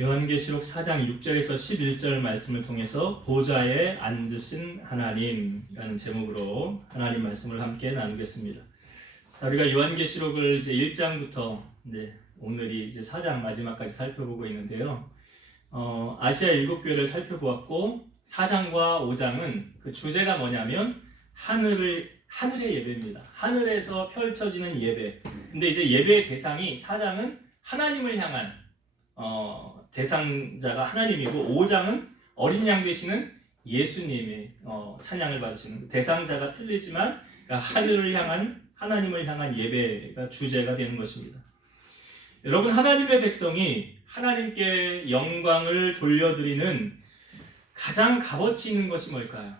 요한계시록 4장 6절에서 11절 말씀을 통해서 보좌에 앉으신 하나님이라는 제목으로 하나님 말씀을 함께 나누겠습니다. 자, 우리가 요한계시록을 이제 1장부터 오늘이 이제 4장 마지막까지 살펴보고 있는데요. 아시아 7교회를 살펴보았고 4장과 5장은 그 주제가 뭐냐면 하늘의 예배입니다. 하늘에서 펼쳐지는 예배. 근데 이제 예배의 대상이 4장은 하나님을 향한 대상자가 하나님이고 5장은 어린 양 되시는 예수님의 찬양을 받으시는 대상자가 틀리지만 그러니까 하늘을 향한 하나님을 향한 예배가 주제가 되는 것입니다. 여러분, 하나님의 백성이 하나님께 영광을 돌려드리는 가장 값어치 있는 것이 뭘까요?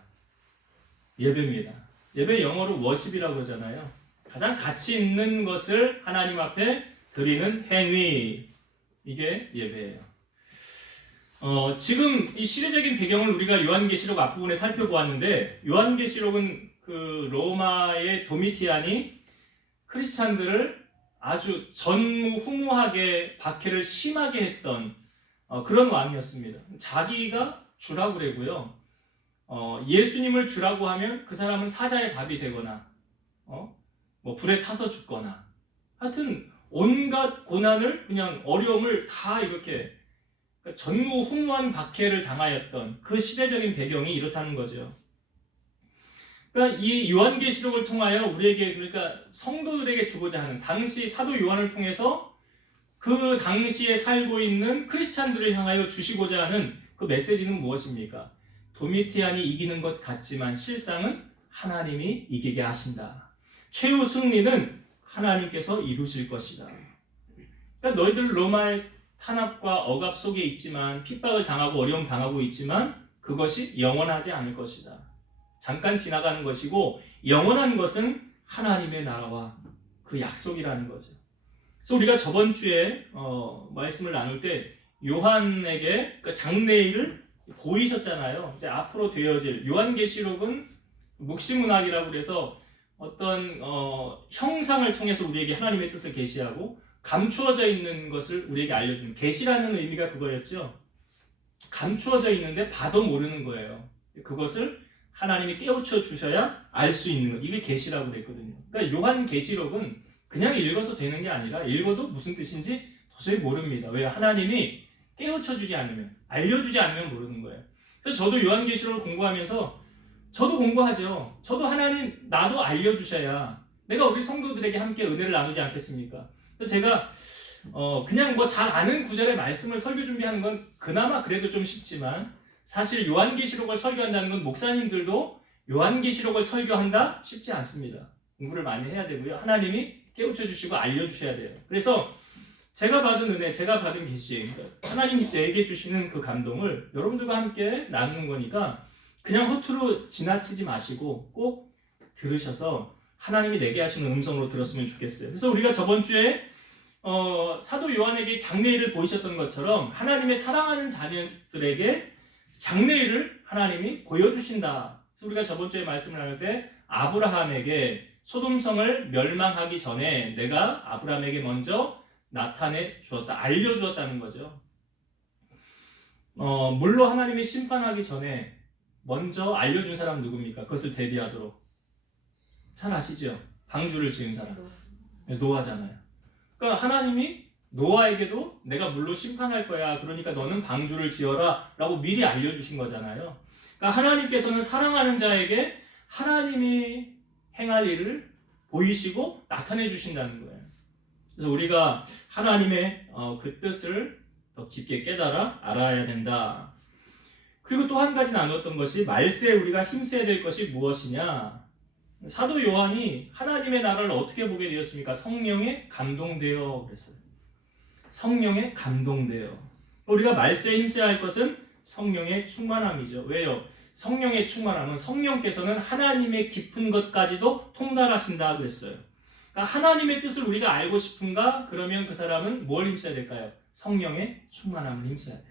예배입니다. 예배 영어로 워십이라고 하잖아요. 가장 가치 있는 것을 하나님 앞에 드리는 행위, 이게 예배예요. 지금 이 시대적인 배경을 우리가 요한계시록 앞부분에 살펴보았는데, 요한계시록은 그 로마의 도미티안이 크리스찬들을 아주 전무후무하게 박해를 심하게 했던 그런 왕이었습니다. 자기가 주라고 그러고요. 예수님을 주라고 하면 그 사람은 사자의 밥이 되거나 뭐 불에 타서 죽거나 하여튼 온갖 고난을 그냥 어려움을 다 이렇게 전무후무한 박해를 당하였던 그 시대적인 배경이 이렇다는 거죠. 그러니까 이 요한계시록을 통하여 우리에게, 그러니까 성도들에게 주고자 하는, 당시 사도 요한을 통해서 그 당시에 살고 있는 크리스찬들을 향하여 주시고자 하는 그 메시지는 무엇입니까? 도미티안이 이기는 것 같지만 실상은 하나님이 이기게 하신다. 최후 승리는 하나님께서 이루실 것이다. 그러니까 너희들 로마의 탄압과 억압 속에 있지만, 핍박을 당하고 어려움 당하고 있지만 그것이 영원하지 않을 것이다. 잠깐 지나가는 것이고 영원한 것은 하나님의 나라와 그 약속이라는 거죠. 그래서 우리가 저번 주에 말씀을 나눌 때 요한에게 그 장래일을 보이셨잖아요. 이제 앞으로 되어질, 요한계시록은 묵시문학이라고 그래서 어떤 형상을 통해서 우리에게 하나님의 뜻을 계시하고 감추어져 있는 것을 우리에게 알려주는, 계시라는 의미가 그거였죠. 감추어져 있는데 봐도 모르는 거예요. 그것을 하나님이 깨우쳐 주셔야 알 수 있는 것, 이게 계시라고 그랬거든요. 그러니까 요한계시록은 그냥 읽어서 되는 게 아니라 읽어도 무슨 뜻인지 도저히 모릅니다. 왜? 하나님이 깨우쳐 주지 않으면, 알려주지 않으면 모르는 거예요. 그래서 저도 요한계시록을 공부하면서 저도 공부하죠. 저도 하나님, 나도 알려주셔야 내가 우리 성도들에게 함께 은혜를 나누지 않겠습니까? 그래서 제가 그냥 뭐 잘 아는 구절의 말씀을 설교 준비하는 건 그나마 그래도 좀 쉽지만, 사실 요한계시록을 설교한다는 건 목사님들도 요한계시록을 설교한다? 쉽지 않습니다. 공부를 많이 해야 되고요. 하나님이 깨우쳐 주시고 알려주셔야 돼요. 그래서 제가 받은 은혜, 제가 받은 계시, 하나님이 내게 주시는 그 감동을 여러분들과 함께 나누는 거니까 그냥 허투루 지나치지 마시고 꼭 들으셔서 하나님이 내게 하시는 음성으로 들었으면 좋겠어요. 그래서 우리가 저번 주에 사도 요한에게 장래일을 보이셨던 것처럼 하나님의 사랑하는 자녀들에게 장래일을 하나님이 보여주신다. 그래서 우리가 저번 주에 말씀을 나눌 때 아브라함에게 소돔성을 멸망하기 전에 내가 아브라함에게 먼저 나타내 주었다, 알려주었다는 거죠. 물론 하나님이 심판하기 전에 먼저 알려준 사람 누굽니까? 그것을 대비하도록. 잘 아시죠? 방주를 지은 사람. 노아잖아요. 그러니까 하나님이 노아에게도 내가 물로 심판할 거야, 그러니까 너는 방주를 지어라 라고 미리 알려주신 거잖아요. 그러니까 하나님께서는 사랑하는 자에게 하나님이 행할 일을 보이시고 나타내 주신다는 거예요. 그래서 우리가 하나님의 그 뜻을 더 깊게 깨달아 알아야 된다. 그리고 또 한 가지 나눴던 것이, 말세에 우리가 힘써야 될 것이 무엇이냐. 사도 요한이 하나님의 나라를 어떻게 보게 되었습니까? 성령에 감동되어 그랬어요. 성령에 감동되어. 우리가 말세에 힘써야 할 것은 성령의 충만함이죠. 왜요? 성령의 충만함은 성령께서는 하나님의 깊은 것까지도 통달하신다 그랬어요. 그러니까 하나님의 뜻을 우리가 알고 싶은가? 그러면 그 사람은 뭘 힘써야 될까요? 성령의 충만함을 힘써야 돼요.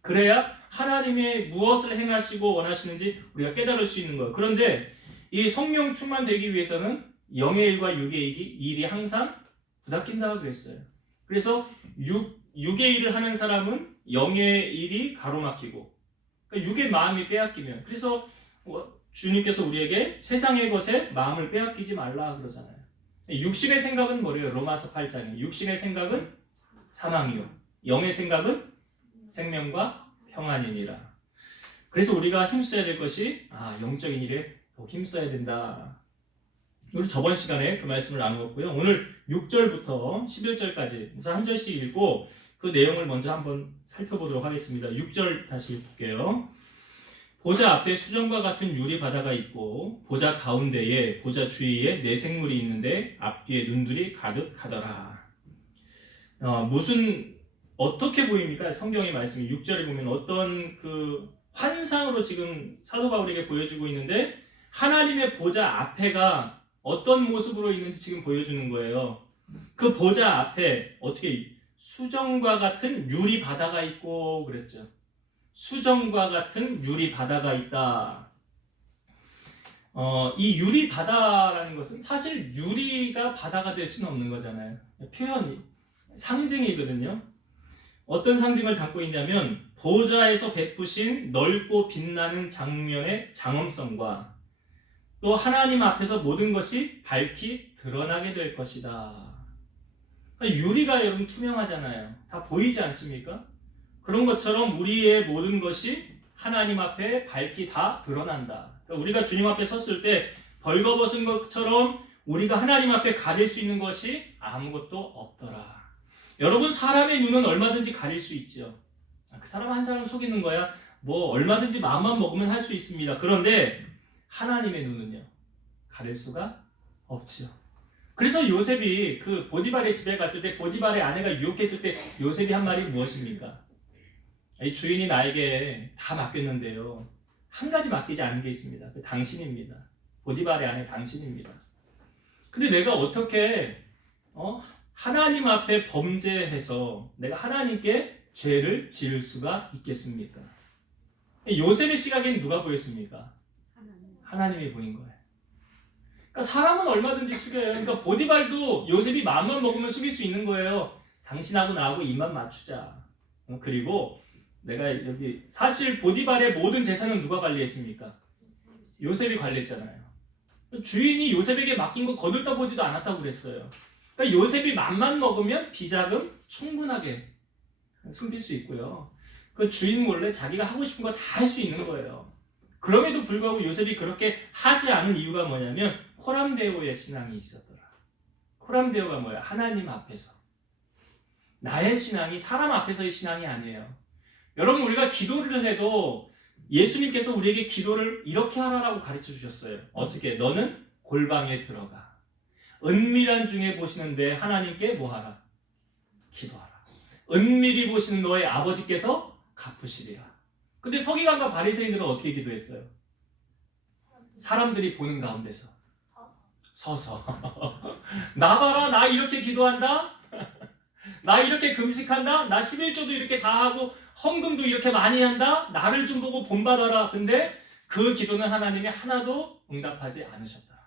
그래야 하나님의 무엇을 행하시고 원하시는지 우리가 깨달을 수 있는 거예요. 그런데 이 성령 충만되기 위해서는 영의 일과 육의 일이 항상 부닥긴다고 그랬어요. 그래서 육의 일을 하는 사람은 영의 일이 가로막히고, 그러니까 육의 마음이 빼앗기면, 그래서 주님께서 우리에게 세상의 것에 마음을 빼앗기지 말라 그러잖아요. 육신의 생각은 뭐래요? 로마서 8장에 육신의 생각은 사망이요 영의 생각은 생명과 평안이니라. 그래서 우리가 힘써야 될 것이 영적인 일에 더 힘써야 된다. 우리 저번 시간에 그 말씀을 나누었고요. 오늘 6절부터 11절까지 우선 한 절씩 읽고 그 내용을 먼저 한번 살펴보도록 하겠습니다. 6절 다시 읽을게요. 보좌 앞에 수정과 같은 유리 바다가 있고 보좌 가운데에 보좌 주위에 네 생물이 있는데 앞뒤에 눈들이 가득하더라. 어떻게 보입니까? 성경의 말씀이 6절에 보면 어떤 그 환상으로 지금 사도 바울에게 보여주고 있는데 하나님의 보좌 앞에가 어떤 모습으로 있는지 지금 보여주는 거예요. 그 보좌 앞에 어떻게 수정과 같은 유리 바다가 있고 그랬죠. 수정과 같은 유리 바다가 있다. 이 유리 바다라는 것은 사실 유리가 바다가 될 수는 없는 거잖아요. 표현이 상징이거든요. 어떤 상징을 담고 있냐면 보좌에서 베푸신 넓고 빛나는 장면의 장엄성과 또 하나님 앞에서 모든 것이 밝히 드러나게 될 것이다. 유리가 여러분 투명하잖아요. 다 보이지 않습니까? 그런 것처럼 우리의 모든 것이 하나님 앞에 밝히 다 드러난다. 그러니까 우리가 주님 앞에 섰을 때 벌거벗은 것처럼 우리가 하나님 앞에 가릴 수 있는 것이 아무것도 없더라. 여러분 사람의 눈은 얼마든지 가릴 수 있죠. 그 사람 한 사람 속이는 거야. 뭐 얼마든지 마음만 먹으면 할 수 있습니다. 그런데 하나님의 눈은요 가릴 수가 없죠. 그래서 요셉이 그 보디발의 집에 갔을 때 보디발의 아내가 유혹했을 때 요셉이 한 말이 무엇입니까? 이 주인이 나에게 다 맡겼는데요 한 가지 맡기지 않은 게 있습니다. 그 당신입니다. 보디발의 아내 당신입니다. 근데 내가 어떻게 하나님 앞에 범죄해서 내가 하나님께 죄를 지을 수가 있겠습니까? 요셉의 시각에는 누가 보였습니까? 하나님이 보인 거예요. 그러니까 사람은 얼마든지 속여요. 그러니까 보디발도 요셉이 마음만 먹으면 속일 수 있는 거예요. 당신하고 나하고 입만 맞추자. 그리고 내가 여기 사실 보디발의 모든 재산은 누가 관리했습니까? 요셉이 관리했잖아요. 주인이 요셉에게 맡긴 거 거들떠 보지도 않았다고 그랬어요. 그러니까 요셉이 맘만 먹으면 비자금 충분하게 숨길 수 있고요. 그 주인 몰래 자기가 하고 싶은 거 다 할 수 있는 거예요. 그럼에도 불구하고 요셉이 그렇게 하지 않은 이유가 뭐냐면 코람데오의 신앙이 있었더라. 코람데오가 뭐야? 하나님 앞에서. 나의 신앙이 사람 앞에서의 신앙이 아니에요. 여러분 우리가 기도를 해도 예수님께서 우리에게 기도를 이렇게 하라고 가르쳐 주셨어요. 어떻게? 너는 골방에 들어가. 은밀한 중에 보시는데 하나님께 뭐하라? 기도하라. 은밀히 보시는 너의 아버지께서 갚으시리라. 근데 서기관과 바리새인들은 어떻게 기도했어요? 사람들이 보는 가운데서 서서 나 봐라 나 이렇게 기도한다 나 이렇게 금식한다 나 11조도 이렇게 다 하고 헌금도 이렇게 많이 한다 나를 좀 보고 본받아라. 근데 그 기도는 하나님이 하나도 응답하지 않으셨다.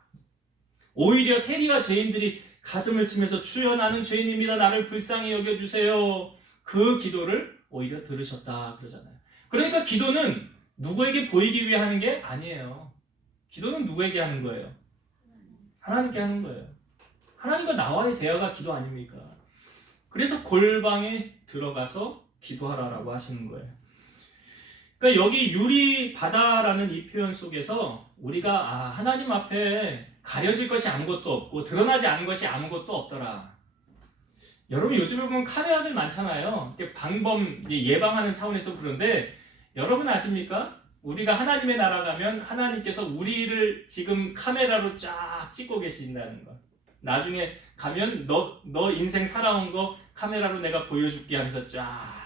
오히려 세리와 죄인들이 가슴을 치면서 주여 나는 죄인입니다 나를 불쌍히 여겨주세요. 그 기도를 오히려 들으셨다 그러잖아요. 그러니까 기도는 누구에게 보이기 위해 하는 게 아니에요. 기도는 누구에게 하는 거예요? 하나님께 하는 거예요. 하나님과 나와의 대화가 기도 아닙니까? 그래서 골방에 들어가서 기도하라라고 하시는 거예요. 그러니까 여기 유리 바다라는 이 표현 속에서 우리가 하나님 앞에 가려질 것이 아무것도 없고 드러나지 않은 것이 아무것도 없더라. 여러분 요즘에 보면 카메라들 많잖아요. 방범 예방하는 차원에서 그런데 여러분 아십니까? 우리가 하나님의 나라 가면 하나님께서 우리를 지금 카메라로 쫙 찍고 계신다는 거. 나중에 가면 너 인생 살아온 거 카메라로 내가 보여줄게 하면서 쫙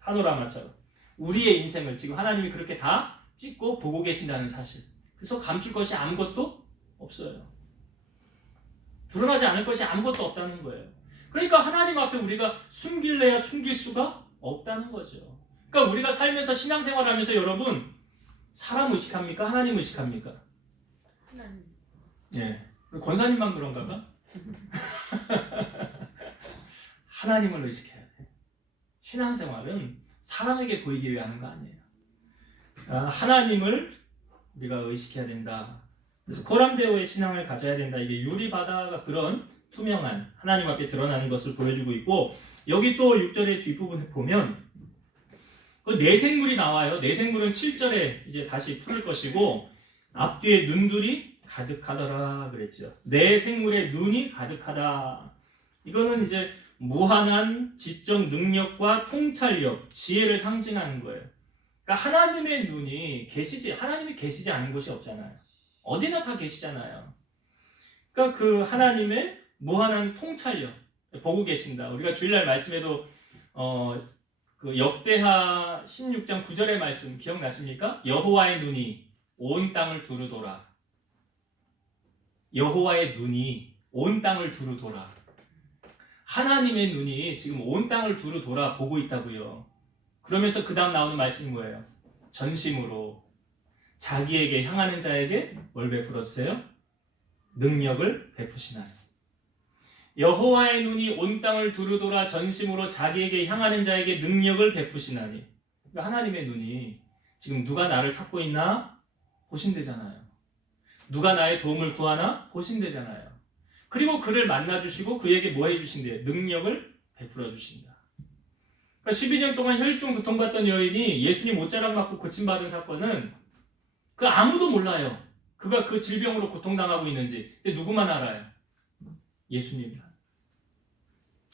파노라마처럼 우리의 인생을 지금 하나님이 그렇게 다 찍고 보고 계신다는 사실. 그래서 감출 것이 아무것도 없어요. 드러나지 않을 것이 아무것도 없다는 거예요. 그러니까 하나님 앞에 우리가 숨길래야 숨길 수가 없다는 거죠. 그러니까 우리가 살면서 신앙생활하면서 여러분 사람 의식합니까? 하나님 의식합니까? 하나님. 예. 권사님만 그런가 봐? 하나님을 의식해야 돼. 신앙생활은 사람에게 보이기 위해 하는 거 아니에요. 하나님을 우리가 의식해야 된다. 그래서 코람데오의 신앙을 가져야 된다. 이게 유리바다가 그런 투명한 하나님 앞에 드러나는 것을 보여주고 있고, 여기 또 6절의 뒷부분에 보면 그 내생물이 나와요. 내생물은 7절에 이제 다시 풀을 것이고, 앞뒤에 눈들이 가득하더라 그랬죠. 내생물의 눈이 가득하다. 이거는 이제 무한한 지적 능력과 통찰력, 지혜를 상징하는 거예요. 그러니까 하나님의 눈이 하나님이 계시지 않은 곳이 없잖아요. 어디나 다 계시잖아요. 그러니까 그 하나님의 무한한 통찰력 보고 계신다. 우리가 주일날 말씀에도 그 역대하 16장 9절의 말씀 기억나십니까? 여호와의 눈이 온 땅을 두루 돌아. 여호와의 눈이 온 땅을 두루 돌아. 하나님의 눈이 지금 온 땅을 두루 돌아 보고 있다고요. 그러면서 그 다음 나오는 말씀이 뭐예요? 전심으로 자기에게 향하는 자에게 뭘 베풀어 주세요? 능력을 베푸시나니. 여호와의 눈이 온 땅을 두루 돌아 전심으로 자기에게 향하는 자에게 능력을 베푸시나니. 그러니까 하나님의 눈이 지금 누가 나를 찾고 있나 보신대잖아요. 누가 나의 도움을 구하나 보신대잖아요. 그리고 그를 만나주시고 그에게 뭐 해주신대요? 능력을 베풀어 주신다. 그러니까 12년 동안 혈중 고통받던 여인이 예수님 옷자락 맞고 고침받은 사건은 그 아무도 몰라요. 그가 그 질병으로 고통당하고 있는지. 근데 누구만 알아요? 예수님만.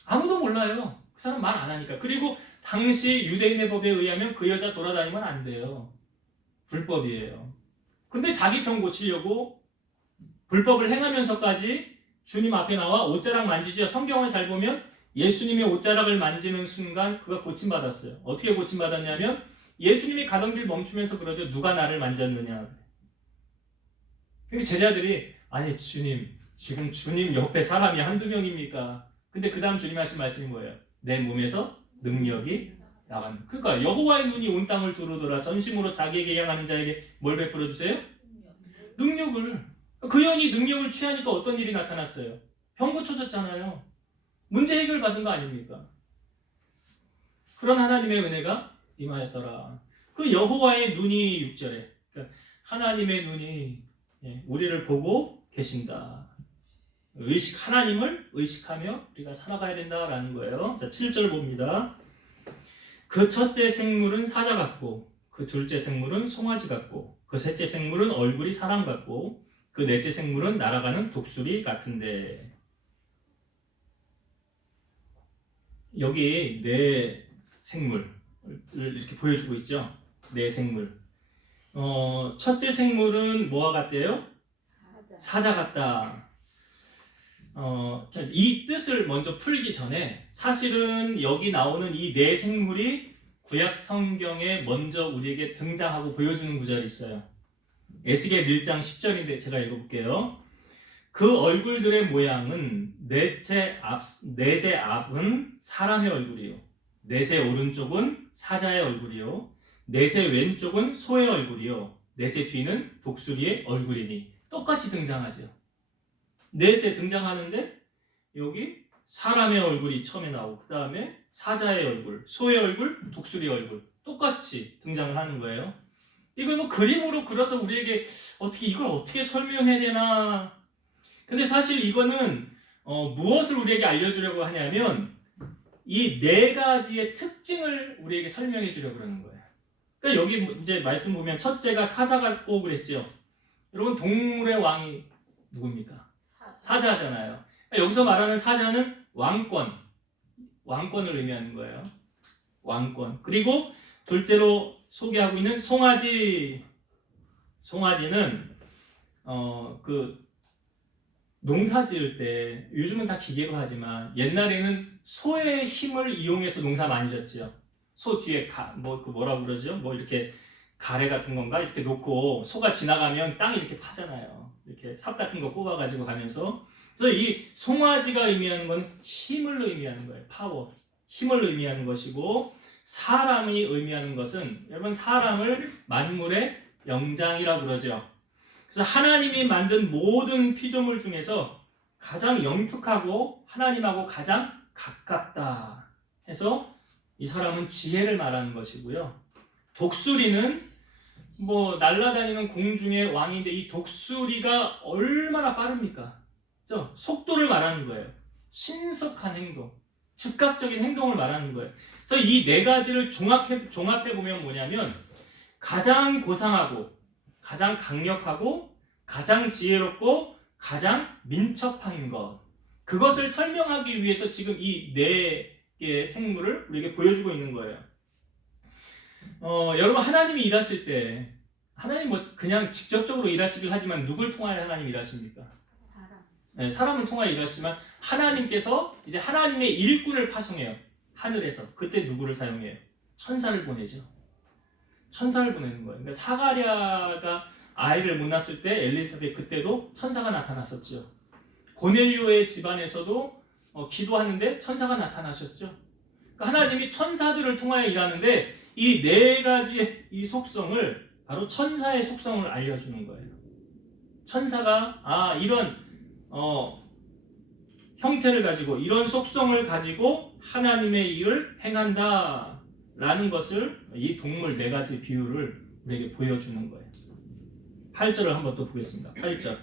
아무도 몰라요. 그 사람 말 안 하니까. 그리고 당시 유대인의 법에 의하면 그 여자 돌아다니면 안 돼요. 불법이에요. 근데 자기 병 고치려고 불법을 행하면서까지 주님 앞에 나와 옷자락 만지죠. 성경을 잘 보면 예수님의 옷자락을 만지는 순간 그가 고침받았어요. 어떻게 고침받았냐면 예수님이 가던 길 멈추면서 그러죠. 누가 나를 만졌느냐. 그러니까 제자들이 아니 주님 지금 주님 옆에 사람이 한두 명입니까? 근데 그 다음 주님 하신 말씀이 뭐예요? 내 몸에서 능력이 나간다. 그러니까 여호와의 눈이 온 땅을 두루 돌아 전심으로 자기에게 향하는 자에게 뭘 베풀어 주세요? 능력을. 그 여인이 능력을 취하니까 어떤 일이 나타났어요? 병 고쳐졌잖아요. 문제 해결 받은 거 아닙니까? 그런 하나님의 은혜가 임하였더라. 그 여호와의 눈이 6절에 그러니까 하나님의 눈이 우리를 보고 계신다. 하나님을 의식하며 우리가 살아가야 된다라는 거예요. 자, 7절 봅니다. 그 첫째 생물은 사자 같고 그 둘째 생물은 송아지 같고 그 셋째 생물은 얼굴이 사람 같고 그 넷째 생물은 날아가는 독수리 같은데. 여기 네 생물을 이렇게 보여주고 있죠. 네 생물. 첫째 생물은 뭐와 같대요? 사자 같다. 이 뜻을 먼저 풀기 전에 사실은 여기 나오는 이 네 생물이 구약 성경에 먼저 우리에게 등장하고 보여주는 구절이 있어요. 에스겔 1장 10절인데 제가 읽어볼게요. 그 얼굴들의 모양은 넷의 앞은 사람의 얼굴이요, 넷의 오른쪽은 사자의 얼굴이요, 넷의 왼쪽은 소의 얼굴이요, 넷의 뒤는 독수리의 얼굴이니. 똑같이 등장하죠. 넷에 등장하는데 여기 사람의 얼굴이 처음에 나오고 그 다음에 사자의 얼굴, 소의 얼굴, 독수리 얼굴 똑같이 등장을 하는 거예요. 이걸 뭐 그림으로 그려서 우리에게 이걸 어떻게 설명해야 되나. 근데 사실 이거는 무엇을 우리에게 알려주려고 하냐면 이 네 가지의 특징을 우리에게 설명해 주려고 그러는 거예요. 그러니까 여기 이제 말씀 보면 첫째가 사자 같고 그랬죠. 여러분 동물의 왕이 누굽니까? 사자잖아요. 그러니까 여기서 말하는 사자는 왕권을 의미하는 거예요. 왕권. 그리고 둘째로 소개하고 있는 송아지는 그 농사 지을 때 요즘은 다 기계로 하지만 옛날에는 소의 힘을 이용해서 농사 많이 졌지요. 소 뒤에 뭐라고 그러죠? 뭐 이렇게 가래 같은 건가 이렇게 놓고 소가 지나가면 땅 이렇게 파잖아요. 이렇게 삽 같은 거 꼽아가지고 가면서. 그래서 이 송아지가 의미하는 건 힘을 의미하는 거예요. 파워, 힘을 의미하는 것이고, 사람이 의미하는 것은 여러분 사람을 만물의 영장이라고 그러죠. 그래서 하나님이 만든 모든 피조물 중에서 가장 영특하고 하나님하고 가장 가깝다 해서 이 사람은 지혜를 말하는 것이고요. 독수리는 뭐 날아다니는 공중의 왕인데 이 독수리가 얼마나 빠릅니까? 그렇죠? 속도를 말하는 거예요. 신속한 행동, 즉각적인 행동을 말하는 거예요. 그래서 이 네 가지를 종합해 보면 뭐냐면 가장 고상하고 가장 강력하고 가장 지혜롭고 가장 민첩한 것, 그것을 설명하기 위해서 지금 이 네 개의 생물을 우리에게 보여주고 있는 거예요. 여러분, 하나님이 일하실 때 하나님 뭐 그냥 직접적으로 일하시길 하지만 누굴 통하여 하나님 일하십니까? 네, 사람을 통하여 일하시지만 하나님께서 이제 하나님의 일꾼을 파송해요. 하늘에서. 그때 누구를 사용해요? 천사를 보내죠. 천사를 보내는 거예요. 그러니까 사가랴가 아이를 못 낳았을 때 엘리사벳 그때도 천사가 나타났었죠. 고넬료의 집안에서도 기도하는데 천사가 나타나셨죠. 그러니까 하나님이 천사들을 통하여 일하는데 이 네 가지의 이 속성을 바로 천사의 속성을 알려주는 거예요. 천사가 이런 형태를 가지고 이런 속성을 가지고 하나님의 일을 행한다 라는 것을 이 동물 네 가지 비유를 우리에게 보여주는 거예요. 8절을 한번 또 보겠습니다. 8절.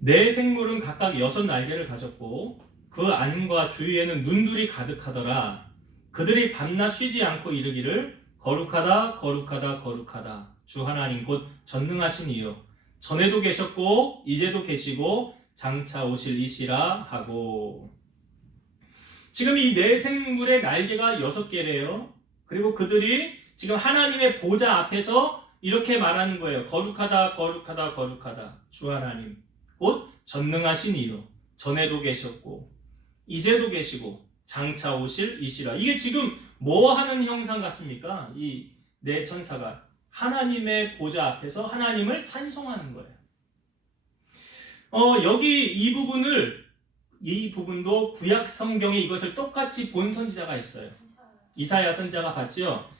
네 생물은 각각 6날개를 가졌고 그 안과 주위에는 눈들이 가득하더라. 그들이 밤낮 쉬지 않고 이르기를 거룩하다 거룩하다 거룩하다 주 하나님 곧 전능하신 이요 전에도 계셨고 이제도 계시고 장차 오실 이시라 하고. 지금 이 네 생물의 날개가 6개래요. 그리고 그들이 지금 하나님의 보좌 앞에서 이렇게 말하는 거예요. 거룩하다 거룩하다 거룩하다 주 하나님 곧 전능하신 이요 전에도 계셨고 이제도 계시고 장차 오실 이시라. 이게 지금 뭐 하는 형상 같습니까? 이 네 천사가 하나님의 보좌 앞에서 하나님을 찬송하는 거예요. 여기 이 부분도 구약 성경에 이것을 똑같이 본 선지자가 있어요. 이사야 선지자가 봤죠.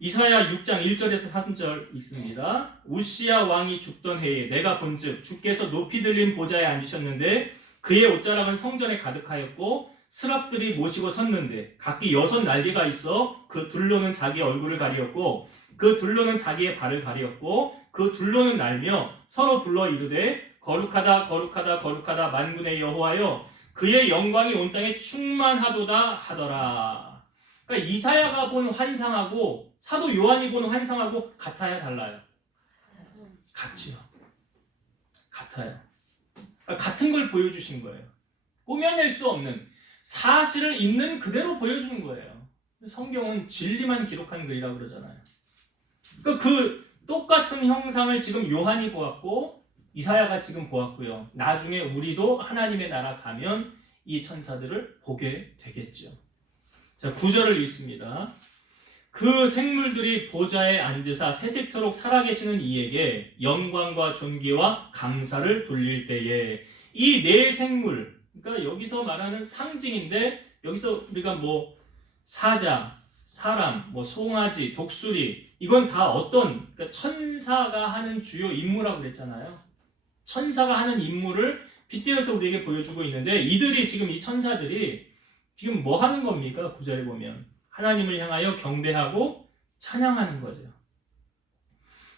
이사야 6장 1절에서 3절 있습니다. 우시야 왕이 죽던 해에 내가 본즉 주께서 높이 들린 보좌에 앉으셨는데 그의 옷자락은 성전에 가득하였고 스랍들이 모시고 섰는데 각기 6날개가 있어 그 둘로는 자기 얼굴을 가리었고 그 둘로는 자기의 발을 가리었고 그 둘로는 날며 서로 불러 이르되 거룩하다 거룩하다 거룩하다 만군의 여호와여 그의 영광이 온 땅에 충만하도다 하더라. 그러니까 이사야가 본 환상하고 사도 요한이 본 환상하고 같아요, 달라요? 같지요. 같아요. 그러니까 같은 걸 보여주신 거예요. 꾸며낼 수 없는 사실을 있는 그대로 보여주는 거예요. 성경은 진리만 기록한 글이라고 그러잖아요. 그러니까 그 똑같은 형상을 지금 요한이 보았고 이사야가 지금 보았고요. 나중에 우리도 하나님의 나라 가면 이 천사들을 보게 되겠죠. 자, 9절을 읽습니다. 그 생물들이 보좌에 앉으사 세세토록 살아계시는 이에게 영광과 존귀와 감사를 돌릴 때에 이 네 생물, 그러니까 여기서 말하는 상징인데 여기서 우리가 뭐 사자, 사람, 뭐 송아지, 독수리 이건 다 어떤 그러니까 천사가 하는 주요 임무라고 그랬잖아요. 천사가 하는 임무를 빗대어서 우리에게 보여주고 있는데 이들이 지금 이 천사들이 지금 뭐 하는 겁니까? 9절에 보면 하나님을 향하여 경배하고 찬양하는 거죠.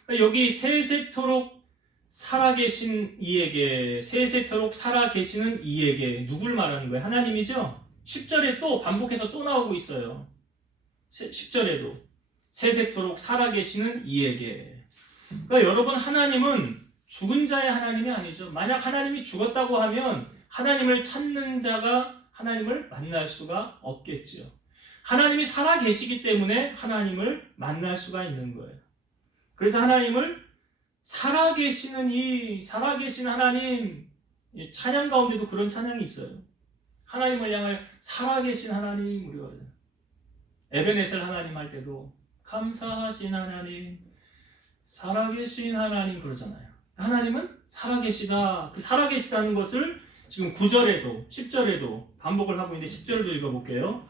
그러니까 여기 세세토록 살아계신 이에게 세세토록 살아계시는 이에게 누굴 말하는 거예요? 하나님이죠? 10절에 또 반복해서 또 나오고 있어요. 10절에도 세세토록 살아계시는 이에게. 그러니까 여러분 하나님은 죽은 자의 하나님이 아니죠. 만약 하나님이 죽었다고 하면 하나님을 찾는 자가 하나님을 만날 수가 없겠지요. 하나님이 살아계시기 때문에 하나님을 만날 수가 있는 거예요. 그래서 하나님을 살아계신 하나님, 찬양 가운데도 그런 찬양이 있어요. 하나님을 향하여 살아계신 하나님, 우리가 에베네셀 하나님 할 때도 감사하신 하나님, 살아계신 하나님 그러잖아요. 하나님은 살아계시다. 그 살아계시다는 것을 지금 9절에도 10절에도 반복을 하고 있는데 10절도 읽어볼게요.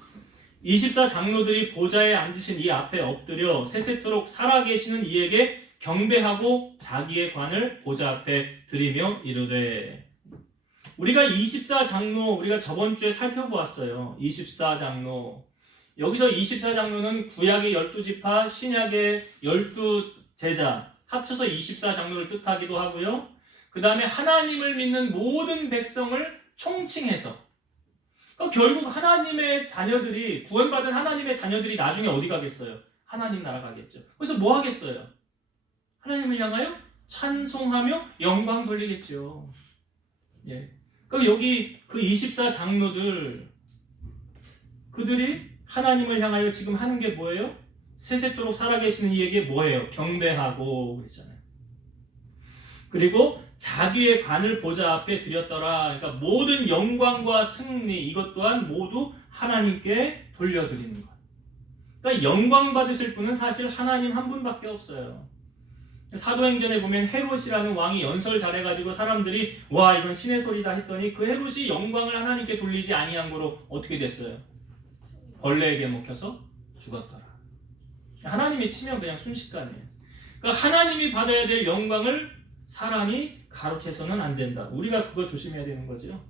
24장로들이 보좌에 앉으신 이 앞에 엎드려 세세토록 살아계시는 이에게 경배하고 자기의 관을 보좌 앞에 드리며 이르되. 우리가 24장로 우리가 저번 주에 살펴보았어요. 24장로 여기서 24장로는 구약의 12지파, 신약의 12제자 합쳐서 24장로를 뜻하기도 하고요. 그 다음에 하나님을 믿는 모든 백성을 총칭해서, 그러니까 결국 하나님의 자녀들이, 구원받은 하나님의 자녀들이 나중에 어디 가겠어요? 하나님 나라 가겠죠. 그래서 뭐 하겠어요? 하나님을 향하여 찬송하며 영광 돌리겠죠. 예. 그러니까 여기 그 24장로들, 그들이 하나님을 향하여 지금 하는 게 뭐예요? 세세토록 살아계시는 이에게 뭐예요? 경배하고 그랬잖아요. 그리고 자기의 관을 보좌 앞에 드렸더라. 그러니까 모든 영광과 승리, 이것 또한 모두 하나님께 돌려드리는 것. 그러니까 영광 받으실 분은 사실 하나님 한 분밖에 없어요. 사도행전에 보면 헤롯이라는 왕이 연설 잘해가지고 사람들이 와 이건 신의 소리다 했더니 그 헤롯이 영광을 하나님께 돌리지 아니한 거로 어떻게 됐어요? 벌레에게 먹혀서 죽었더라. 하나님이 치면 그냥 순식간이에요. 그러니까 하나님이 받아야 될 영광을 사람이 가로채서는 안 된다. 우리가 그거 조심해야 되는 거죠.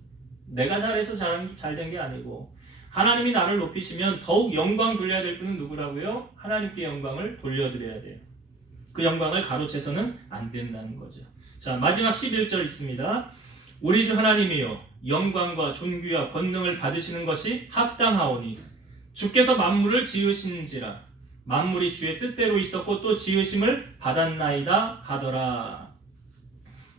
내가 잘해서 잘 된 게 아니고 하나님이 나를 높이시면 더욱 영광 돌려야 될 분은 누구라고요? 하나님께 영광을 돌려드려야 돼요. 그 영광을 가로채서는 안 된다는 거죠. 자, 마지막 11절 있습니다. 우리 주 하나님이여 영광과 존귀와 권능을 받으시는 것이 합당하오니 주께서 만물을 지으신지라 만물이 주의 뜻대로 있었고 또 지으심을 받았나이다 하더라.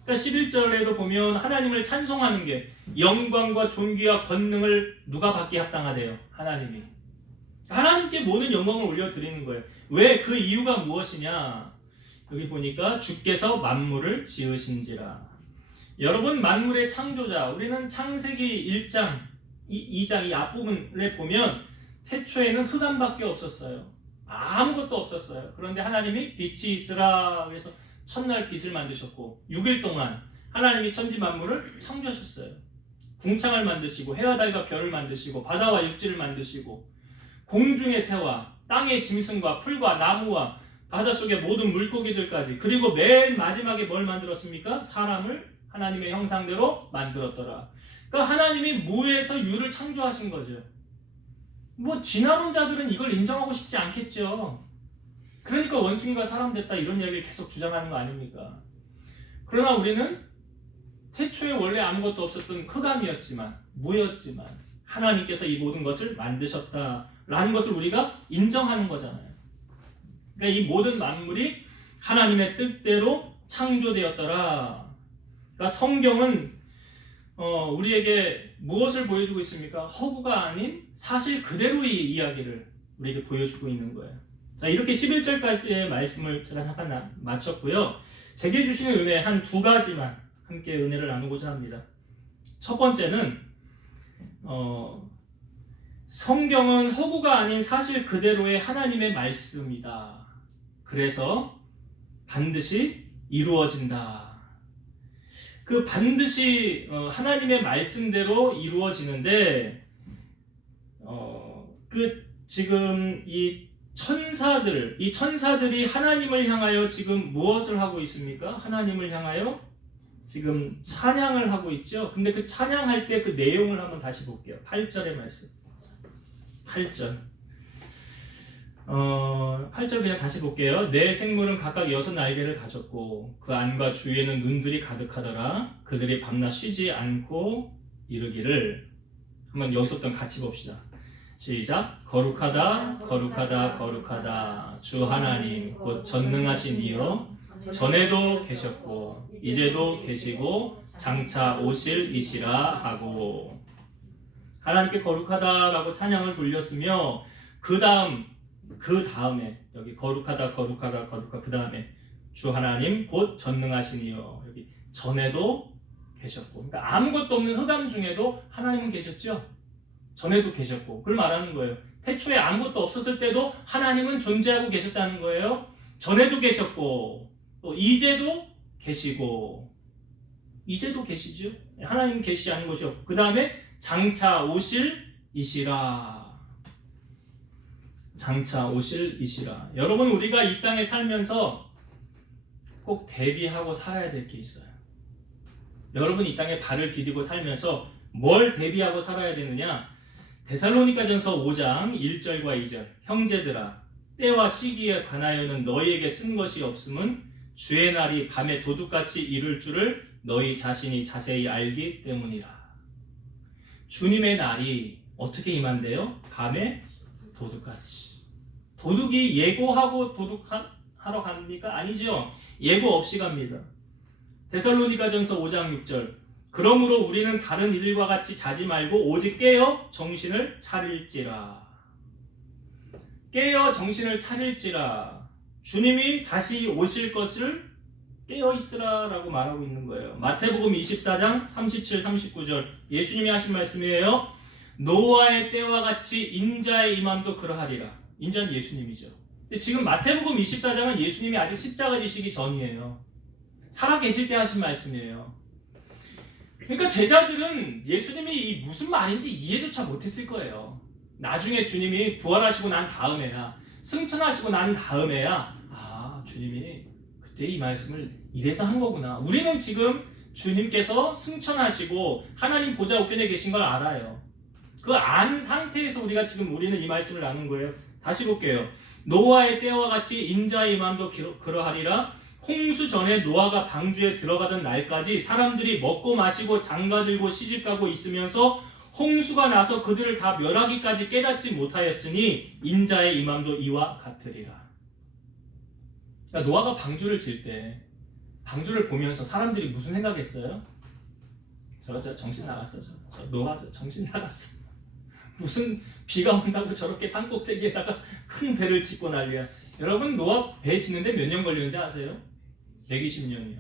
그러니까 11절에도 보면 하나님을 찬송하는 게 영광과 존귀와 권능을 누가 받기 합당하대요? 하나님이. 하나님께 모든 영광을 올려드리는 거예요. 왜? 그 이유가 무엇이냐? 여기 보니까 주께서 만물을 지으신지라. 여러분, 만물의 창조자, 우리는 창세기 1장, 2장 이 앞부분에 보면 태초에는 흑암밖에 없었어요. 아무것도 없었어요. 그런데 하나님이 빛이 있으라 그래서 첫날 빛을 만드셨고 6일 동안 하나님이 천지 만물을 창조하셨어요. 궁창을 만드시고 해와 달과 별을 만드시고 바다와 육지를 만드시고 공중의 새와 땅의 짐승과 풀과 나무와 바닷속의 모든 물고기들까지, 그리고 맨 마지막에 뭘 만들었습니까? 사람을 하나님의 형상대로 만들었더라. 그러니까 하나님이 무에서 유를 창조하신 거죠. 뭐 진화론자들은 이걸 인정하고 싶지 않겠죠. 그러니까 원숭이가 사람 됐다 이런 이야기를 계속 주장하는 거 아닙니까? 그러나 우리는 태초에 원래 아무것도 없었던 흑암이었지만, 무였지만 하나님께서 이 모든 것을 만드셨다라는 것을 우리가 인정하는 거잖아요. 그러니까 이 모든 만물이 하나님의 뜻대로 창조되었더라. 그러니까 성경은 우리에게 무엇을 보여주고 있습니까? 허구가 아닌 사실 그대로의 이야기를 우리에게 보여주고 있는 거예요. 자, 이렇게 11절까지의 말씀을 제가 잠깐 마쳤고요. 제게 주시는 은혜 한 두 가지만 함께 은혜를 나누고자 합니다. 첫 번째는 성경은 허구가 아닌 사실 그대로의 하나님의 말씀이다. 그래서 반드시 이루어진다. 그 반드시 하나님의 말씀대로 이루어지는데 지금 이 천사들이 하나님을 향하여 지금 무엇을 하고 있습니까? 하나님을 향하여 지금 찬양을 하고 있죠. 근데 그 찬양할 때 그 내용을 한번 다시 볼게요. 8절의 말씀. 8절. 8절 그냥 다시 볼게요. 내 생물은 각각 6날개를 가졌고 그 안과 주위에는 눈들이 가득하더라. 그들이 밤낮 쉬지 않고 이르기를. 한번 여기서부터 같이 봅시다. 시작. 거룩하다 거룩하다 거룩하다 주 하나님 곧 전능하신 이여 전에도 계셨고 이제도 계시고 장차 오실 이시라 하고, 하나님께 거룩하다라고 찬양을 돌렸으며 그 다음에 여기 거룩하다 거룩하다 거룩하다 그 다음에 주 하나님 곧 전능하신 이여, 여기 전에도 계셨고, 그러니까 아무것도 없는 흑암 중에도 하나님은 계셨죠. 전에도 계셨고, 그걸 말하는 거예요. 태초에 아무것도 없었을 때도 하나님은 존재하고 계셨다는 거예요. 전에도 계셨고 또 이제도 계시고, 이제도 계시죠. 하나님은 계시지 않은 것이 없고, 그 다음에 장차 오실 이시라. 장차 오실 이시라. 여러분, 우리가 이 땅에 살면서 꼭 대비하고 살아야 될 게 있어요. 여러분, 이 땅에 발을 디디고 살면서 뭘 대비하고 살아야 되느냐? 데살로니가전서 5장 1절과 2절 형제들아 때와 시기에 관하여는 너희에게 쓴 것이 없음은 주의 날이 밤에 도둑같이 이룰 줄을 너희 자신이 자세히 알기 때문이라. 주님의 날이 어떻게 임한대요? 밤에 도둑같이. 도둑이 예고하고 도둑하러 갑니까? 아니죠. 예고 없이 갑니다. 데살로니가전서 5장 6절 그러므로 우리는 다른 이들과 같이 자지 말고 오직 깨어 정신을 차릴지라. 깨어 정신을 차릴지라. 주님이 다시 오실 것을 깨어 있으라 라고 말하고 있는 거예요. 마태복음 24장 37, 39절 예수님이 하신 말씀이에요. 노아의 때와 같이 인자의 임함도 그러하리라. 인자는 예수님이죠. 근데 지금 마태복음 24장은 예수님이 아직 십자가 지시기 전이에요. 살아계실 때 하신 말씀이에요. 그러니까 제자들은 예수님이 이 무슨 말인지 이해조차 못했을 거예요. 나중에 주님이 부활하시고 난 다음에야, 승천하시고 난 다음에야 주님이 그때 이 말씀을 이래서 한 거구나. 우리는 지금 주님께서 승천하시고 하나님 보좌 우편에 계신 걸 알아요. 그 안 상태에서 우리는 이 말씀을 나눈 거예요. 다시 볼게요. 노아의 때와 같이 인자의 임함도 그러하리라. 홍수 전에 노아가 방주에 들어가던 날까지 사람들이 먹고 마시고 장가들고 시집가고 있으면서 홍수가 나서 그들을 다 멸하기까지 깨닫지 못하였으니 인자의 임함도 이와 같으리라. 그러니까 노아가 방주를 질 때 방주를 보면서 사람들이 무슨 생각했어요? 저 정신 나갔어. 저 노아 정신 나갔어. 무슨 비가 온다고 저렇게 산꼭대기에다가 큰 배를 짓고 난리야. 여러분 노아 배 짓는데 몇 년 걸렸는지 아세요? 120년이요.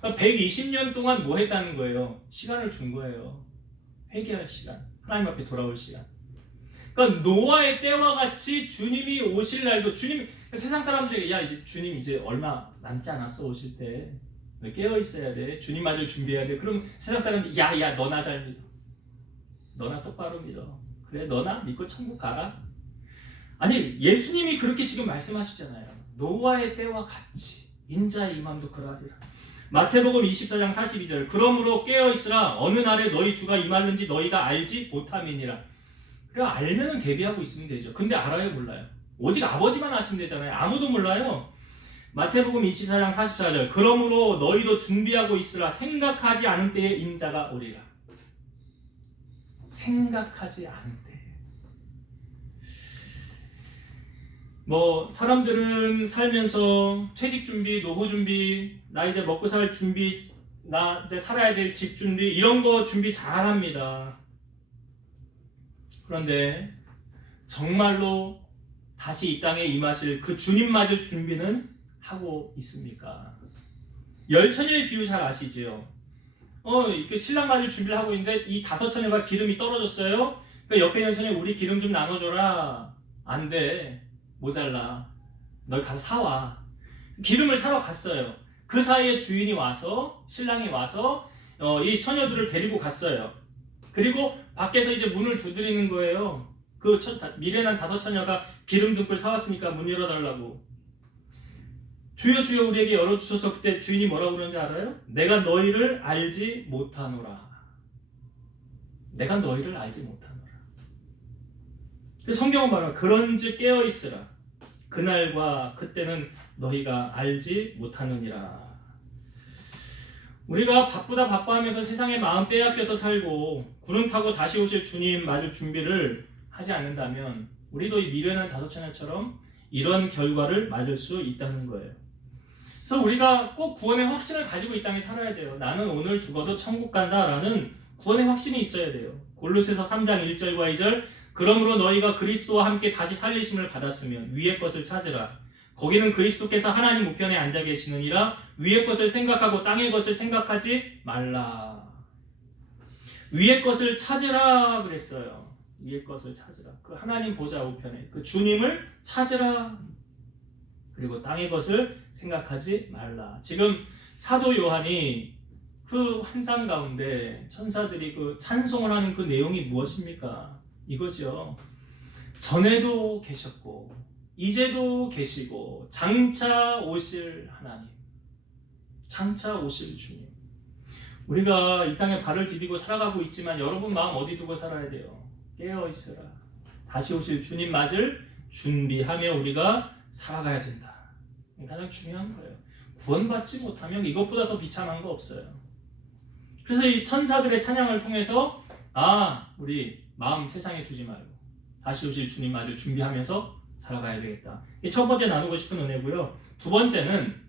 그러니까 120년 동안 뭐 했다는 거예요? 시간을 준 거예요. 회개할 시간, 하나님 앞에 돌아올 시간. 그러니까 노아의 때와 같이 주님이 오실 날도 세상 사람들에게 이제 주님 이제 얼마 남지 않았어 오실 때 왜 깨어 있어야 돼? 주님 맞을 준비해야 돼. 그럼 세상 사람들이 너나 잘 믿어. 너나 똑바로 믿어. 그래 너나 믿고 천국 가라. 아니 예수님이 그렇게 지금 말씀하시잖아요. 노아의 때와 같이 인자의 임함도 그러하리라. 마태복음 24장 42절 그러므로 깨어있으라. 어느 날에 너희 주가 임하는지 너희가 알지 못함이니라. 그래 알면은 대비하고 있으면 되죠. 근데 알아요 몰라요? 오직 아버지만 아시면 되잖아요. 아무도 몰라요. 마태복음 24장 44절 그러므로 너희도 준비하고 있으라. 생각하지 않은 때에 인자가 오리라. 생각하지 않은 때. 사람들은 살면서 퇴직 준비, 노후 준비, 나 이제 먹고 살 준비, 나 이제 살아야 될 집 준비, 이런 거 준비 잘 합니다. 그런데 정말로 다시 이 땅에 임하실 그 주님 맞을 준비는 하고 있습니까? 열처녀의 비유 잘 아시죠? 이렇게 신랑 맞을 준비를 하고 있는데 이 5처녀가 기름이 떨어졌어요. 그러니까 옆에 있는 처녀 우리 기름 좀 나눠줘라. 안 돼. 모자라. 너 가서 사와. 기름을 사러 갔어요. 그 사이에 주인이 와서 신랑이 와서 이 처녀들을 데리고 갔어요. 그리고 밖에서 이제 문을 두드리는 거예요. 그 미련한 5처녀가 기름 등불 사왔으니까 문 열어달라고. 주여 주여 우리에게 열어주셔서. 그때 주인이 뭐라고 그러는지 알아요? 내가 너희를 알지 못하노라. 내가 너희를 알지 못하노라. 성경은 말하는 그런즉 깨어있으라. 그날과 그때는 너희가 알지 못하느니라. 우리가 바빠하면서 세상에 마음 빼앗겨서 살고 구름 타고 다시 오실 주님 맞을 준비를 하지 않는다면 우리도 이 미련한 5처녀처럼 이런 결과를 맞을 수 있다는 거예요. 그래서 우리가 꼭 구원의 확신을 가지고 이 땅에 살아야 돼요. 나는 오늘 죽어도 천국 간다라는 구원의 확신이 있어야 돼요. 골로새서 3장 1절과 2절 그러므로 너희가 그리스도와 함께 다시 살리심을 받았으면 위의 것을 찾으라. 거기는 그리스도께서 하나님 우편에 앉아 계시느니라. 위의 것을 생각하고 땅의 것을 생각하지 말라. 위의 것을 찾으라 그랬어요. 위의 것을 찾으라. 그 하나님 보좌 우편에 그 주님을 찾으라. 그리고 땅의 것을 생각하지 말라. 지금 사도 요한이 그 환상 가운데 천사들이 그 찬송을 하는 그 내용이 무엇입니까? 이거죠. 전에도 계셨고 이제도 계시고 장차 오실 하나님, 장차 오실 주님. 우리가 이 땅에 발을 디디고 살아가고 있지만 여러분 마음 어디 두고 살아야 돼요? 깨어 있으라. 다시 오실 주님 맞을 준비하며 우리가 살아가야 된다. 가장 중요한 거예요. 구원받지 못하면 이것보다 더 비참한 거 없어요. 그래서 이 천사들의 찬양을 통해서 우리 마음 세상에 두지 말고 다시 오실 주님 맞을 준비하면서 살아가야 되겠다. 이게 첫 번째 나누고 싶은 은혜고요. 두 번째는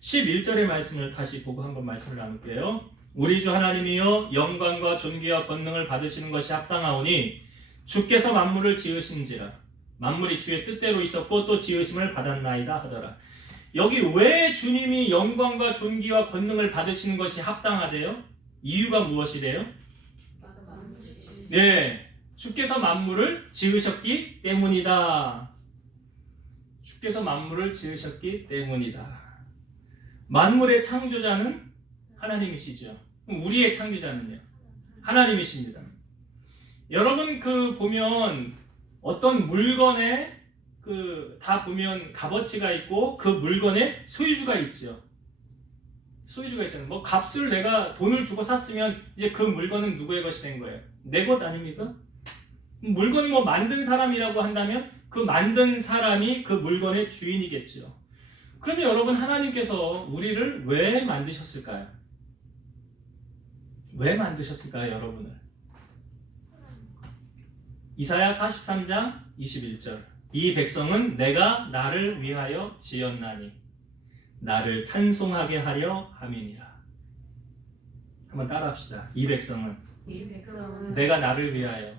11절의 말씀을 다시 보고 한번 말씀을 나눌게요. 우리 주 하나님이여 영광과 존귀와 권능을 받으시는 것이 합당하오니 주께서 만물을 지으신지라 만물이 주의 뜻대로 있었고 또 지으심을 받았나이다 하더라. 여기 왜 주님이 영광과 존귀와 권능을 받으시는 것이 합당하대요? 이유가 무엇이래요? 네, 주께서 만물을 지으셨기 때문이다. 주께서 만물을 지으셨기 때문이다. 만물의 창조자는 하나님이시죠. 우리의 창조자는요? 하나님이십니다. 여러분 보면 어떤 물건에 다 보면 값어치가 있고 그 물건에 소유주가 있죠. 소유주가 있잖아요. 뭐 값을 내가 돈을 주고 샀으면 이제 그 물건은 누구의 것이 된 거예요? 내 것 아닙니까? 물건 만든 사람이라고 한다면 그 만든 사람이 그 물건의 주인이겠죠. 그러면 여러분 하나님께서 우리를 왜 만드셨을까요? 왜 만드셨을까요, 여러분을? 이사야 43장 21절. 이 백성은 내가 나를 위하여 지었나니 나를 찬송하게 하려 함이니라. 한번 따라합시다. 이 백성은 내가 나를 위하여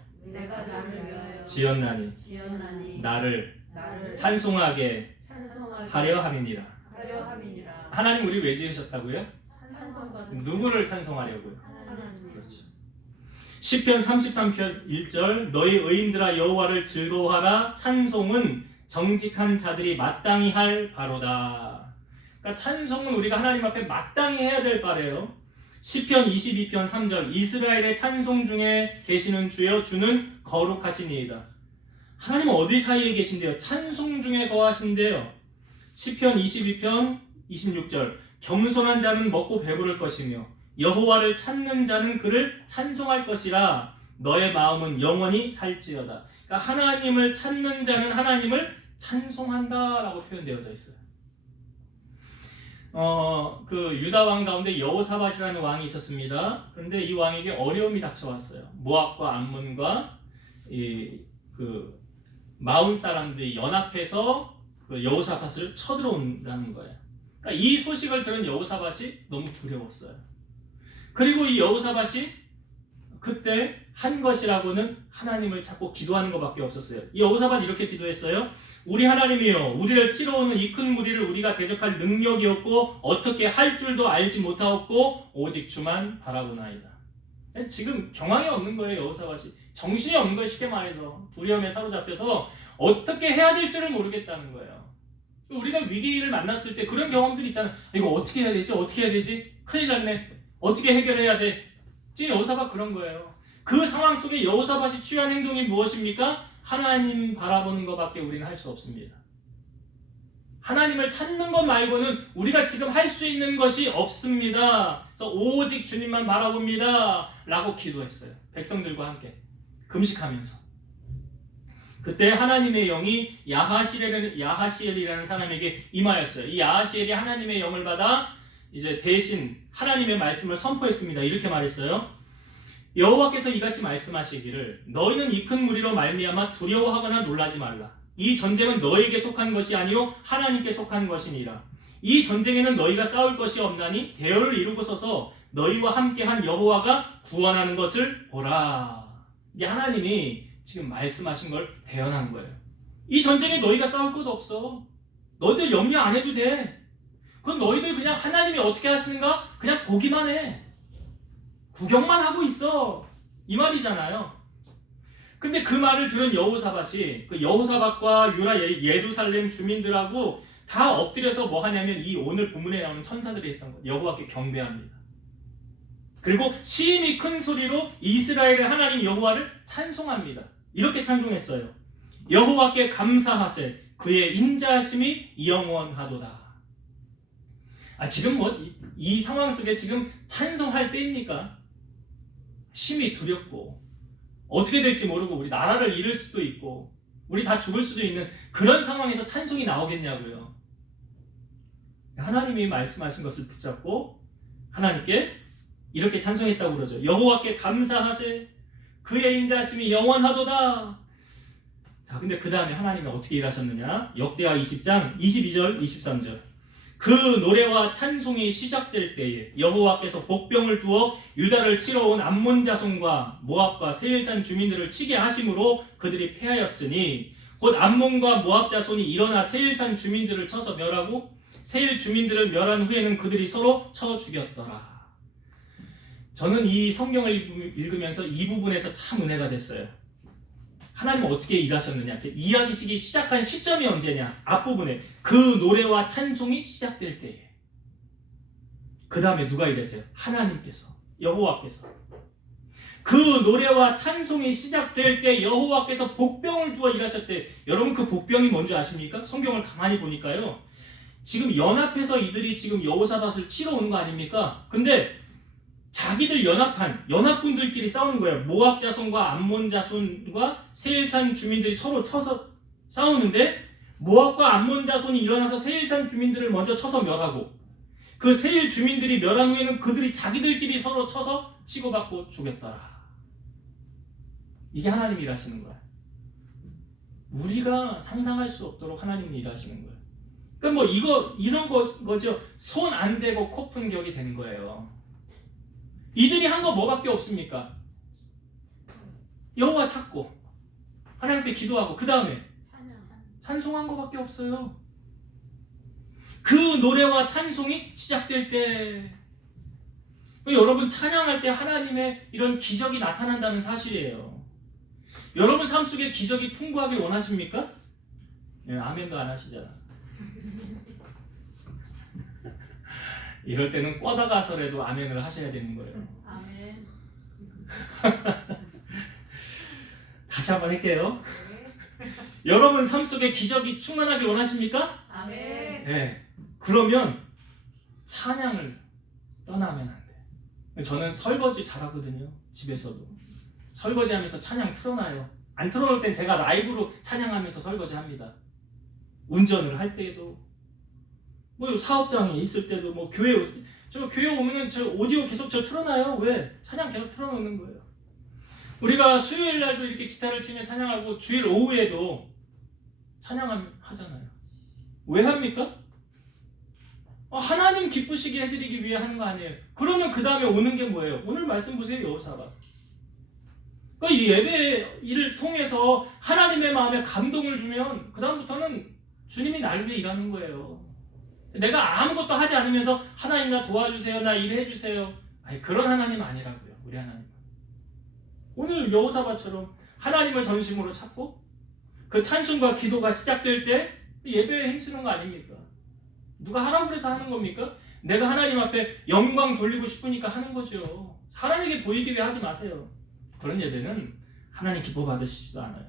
지었나니 나를 찬송하게 하려 함이니라. 하나님 우리 왜 지으셨다고요? 누구를 찬송하려고요? 그렇죠. 시편 33편 1절 너희 의인들아 여호와를 즐거워하라 찬송은 정직한 자들이 마땅히 할 바로다. 그러니까 찬송은 우리가 하나님 앞에 마땅히 해야 될 바래요. 시편 22편 3절 이스라엘의 찬송 중에 계시는 주여 주는 거룩하시니이다. 하나님은 어디 사이에 계신데요? 찬송 중에 거하신대요. 시편 22편 26절 겸손한 자는 먹고 배부를 것이며 여호와를 찾는 자는 그를 찬송할 것이라 너의 마음은 영원히 살지어다. 그러니까 하나님을 찾는 자는 하나님을 찬송한다라고 표현되어져 있어요. 유다 왕 가운데 여호사밧이라는 왕이 있었습니다. 그런데 이 왕에게 어려움이 닥쳐왔어요. 모압과 암몬과 마온 사람들이 연합해서 여호사밧을 쳐들어온다는 거예요. 그러니까 이 소식을 들은 여호사밧이 너무 두려웠어요. 그리고 이 여호사밧이 그때 한 것이라고는 하나님을 찾고 기도하는 것밖에 없었어요. 이 여호사밧이 이렇게 기도했어요. 우리 하나님이여 우리를 치러오는 이 큰 무리를 우리가 대적할 능력이 없고 어떻게 할 줄도 알지 못하였고 오직 주만 바라보나이다. 지금 경황이 없는 거예요. 여호사밧이 정신이 없는 거예요. 쉽게 말해서 두려움에 사로잡혀서 어떻게 해야 될 줄을 모르겠다는 거예요. 우리가 위기를 만났을 때 그런 경험들이 있잖아요. 이거 어떻게 해야 되지? 어떻게 해야 되지? 큰일 났네. 어떻게 해결해야 돼? 지금 여호사밧 그런 거예요. 그 상황 속에 여호사밧이 취한 행동이 무엇입니까? 하나님 바라보는 것밖에 우리는 할 수 없습니다. 하나님을 찾는 것 말고는 우리가 지금 할 수 있는 것이 없습니다. 그래서 오직 주님만 바라봅니다 라고 기도했어요. 백성들과 함께 금식하면서. 그때 하나님의 영이 야하시엘이라는 사람에게 임하였어요. 이 야하시엘이 하나님의 영을 받아 이제 대신 하나님의 말씀을 선포했습니다. 이렇게 말했어요. 여호와께서 이같이 말씀하시기를 너희는 이 큰 무리로 말미암아 두려워하거나 놀라지 말라. 이 전쟁은 너희에게 속한 것이 아니요 하나님께 속한 것이니라. 이 전쟁에는 너희가 싸울 것이 없나니 대열을 이루고 서서 너희와 함께한 여호와가 구원하는 것을 보라. 이게 하나님이 지금 말씀하신 걸 대언한 거예요. 이 전쟁에 너희가 싸울 것 없어. 너희들 염려 안 해도 돼. 그건 너희들 그냥 하나님이 어떻게 하시는가 그냥 보기만 해. 구경만 하고 있어. 이 말이잖아요. 근데 그 말을 들은 여호사밧이 그 여호사밧과 유다 예루살렘 주민들하고 다 엎드려서 뭐 하냐면 이 오늘 본문에 나오는 천사들이 했던 것. 여호와께 경배합니다. 그리고 심히 큰 소리로 이스라엘의 하나님 여호와를 찬송합니다. 이렇게 찬송했어요. 여호와께 감사하세 그의 인자하심이 영원하도다. 지금 이 상황 속에 지금 찬송할 때입니까? 심히 두렵고 어떻게 될지 모르고 우리 나라를 잃을 수도 있고 우리 다 죽을 수도 있는 그런 상황에서 찬송이 나오겠냐고요. 하나님이 말씀하신 것을 붙잡고 하나님께 이렇게 찬송했다고 그러죠. 여호와께 감사하세 그의 인자하심이 영원하도다. 자, 근데 그 다음에 하나님이 어떻게 일하셨느냐? 역대하 20장 22절 23절. 그 노래와 찬송이 시작될 때에 여호와께서 복병을 두어 유다를 치러 온 암몬 자손과 모압과 세일산 주민들을 치게 하심으로 그들이 패하였으니 곧 암몬과 모압 자손이 일어나 세일산 주민들을 쳐서 멸하고 세일 주민들을 멸한 후에는 그들이 서로 쳐 죽였더라. 저는 이 성경을 읽으면서 이 부분에서 참 은혜가 됐어요. 하나님은 어떻게 일하셨느냐? 이야기식이 시작한 시점이 언제냐? 앞부분에 그 노래와 찬송이 시작될 때에 그 다음에 누가 일했어요? 하나님께서, 여호와께서. 그 노래와 찬송이 시작될 때 여호와께서 복병을 두어 일하셨대. 여러분 그 복병이 뭔지 아십니까? 성경을 가만히 보니까요, 지금 연합해서 이들이 지금 여호사밧을 치러 오는 거 아닙니까? 근데 자기들 연합군들끼리 싸우는 거예요. 모압 자손과 암몬 자손과 세일산 주민들이 서로 쳐서 싸우는데 모압과 암몬 자손이 일어나서 세일산 주민들을 먼저 쳐서 멸하고 그 세일 주민들이 멸한 후에는 그들이 자기들끼리 서로 쳐서 치고받고 죽였더라. 이게 하나님이 일하시는 거야. 우리가 상상할 수 없도록 하나님이 일하시는 거예요. 그러니까 이런 거죠. 손 안 대고 코 푼 격이 되는 거예요. 이들이 한 거 뭐밖에 없습니까? 여호와 찾고 하나님께 기도하고 그 다음에 찬송한 거밖에 없어요. 그 노래와 찬송이 시작될 때 여러분 찬양할 때 하나님의 이런 기적이 나타난다는 사실이에요. 여러분 삶 속에 기적이 풍부하길 원하십니까? 네, 아멘도 안 하시잖아. 이럴 때는 꿔다 가서라도 아멘을 하셔야 되는 거예요. 아멘. 다시 한번 할게요. 여러분 삶 속에 기적이 충만하길 원하십니까? 아멘. 네. 그러면 찬양을 떠나면 안 돼. 저는 설거지 잘하거든요. 집에서도. 설거지하면서 찬양 틀어놔요. 안 틀어놓을 땐 제가 라이브로 찬양하면서 설거지합니다. 운전을 할 때에도 사업장에 있을 때도 교회 오면은 저 오디오 계속 틀어놔요. 왜? 찬양 계속 틀어놓는 거예요. 우리가 수요일 날도 이렇게 기타를 치면 찬양하고 주일 오후에도 찬양하잖아요. 왜 합니까? 하나님 기쁘시게 해드리기 위해 하는 거 아니에요. 그러면 그 다음에 오는 게 뭐예요? 오늘 말씀 보세요. 여호사밧. 이 예배를 통해서 하나님의 마음에 감동을 주면 그 다음부터는 주님이 날 위해 일하는 거예요. 내가 아무것도 하지 않으면서 하나님 나 도와주세요, 나 일해주세요. 그런 하나님 아니라고요. 우리 하나님. 오늘 여호사밧처럼 하나님을 전심으로 찾고 그 찬송과 기도가 시작될 때 예배에 힘쓰는 거 아닙니까? 누가 하라고 해서 하는 겁니까? 내가 하나님 앞에 영광 돌리고 싶으니까 하는 거죠. 사람에게 보이기 위해 하지 마세요. 그런 예배는 하나님 기뻐 받으시지도 않아요.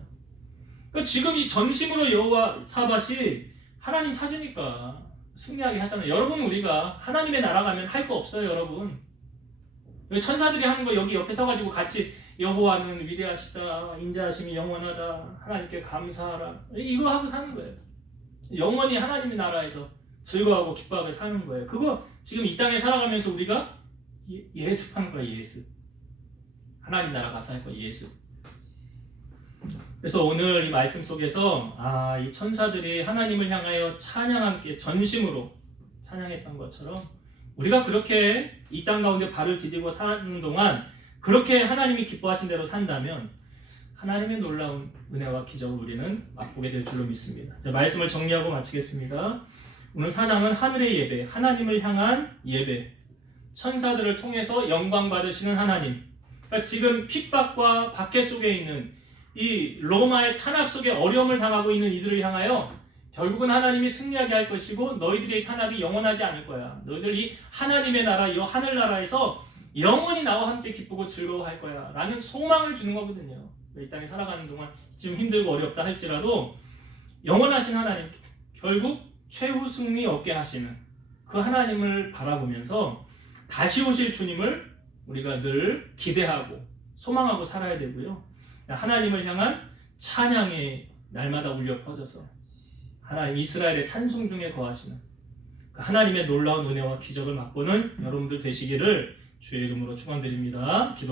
그러니까 지금 이 전심으로 여호사밧이 하나님 찾으니까 승리하게 하잖아요. 여러분 우리가 하나님의 나라 가면 할 거 없어요. 여러분 천사들이 하는 거 여기 옆에 서가지고 같이 여호와는 위대하시다, 인자하심이 영원하다, 하나님께 감사하라, 이거 하고 사는 거예요. 영원히 하나님의 나라에서 즐거워하고 기뻐하게 사는 거예요. 그거 지금 이 땅에 살아가면서 우리가 예습하는 거예요. 예습. 하나님 나라 가서 할 거예요. 예습. 그래서 오늘 이 말씀 속에서 이 천사들이 하나님을 향하여 함께 전심으로 찬양했던 것처럼 우리가 그렇게 이 땅 가운데 발을 디디고 사는 동안 그렇게 하나님이 기뻐하신 대로 산다면 하나님의 놀라운 은혜와 기적을 우리는 맛보게 될 줄로 믿습니다. 자, 말씀을 정리하고 마치겠습니다. 오늘 4장은 하늘의 예배, 하나님을 향한 예배, 천사들을 통해서 영광 받으시는 하나님. 그러니까 지금 핍박과 박해 속에 있는 이 로마의 탄압 속에 어려움을 당하고 있는 이들을 향하여 결국은 하나님이 승리하게 할 것이고 너희들의 탄압이 영원하지 않을 거야. 너희들 이 하나님의 나라, 이 하늘나라에서 영원히 나와 함께 기쁘고 즐거워할 거야 라는 소망을 주는 거거든요. 이 땅에 살아가는 동안 지금 힘들고 어렵다 할지라도 영원하신 하나님, 결국 최후 승리 얻게 하시는 그 하나님을 바라보면서 다시 오실 주님을 우리가 늘 기대하고 소망하고 살아야 되고요. 하나님을 향한 찬양이 날마다 울려 퍼져서 하나님 이스라엘의 찬송 중에 거하시는 그 하나님의 놀라운 은혜와 기적을 맛보는 여러분들 되시기를 주의 이름으로 축원드립니다. 기도.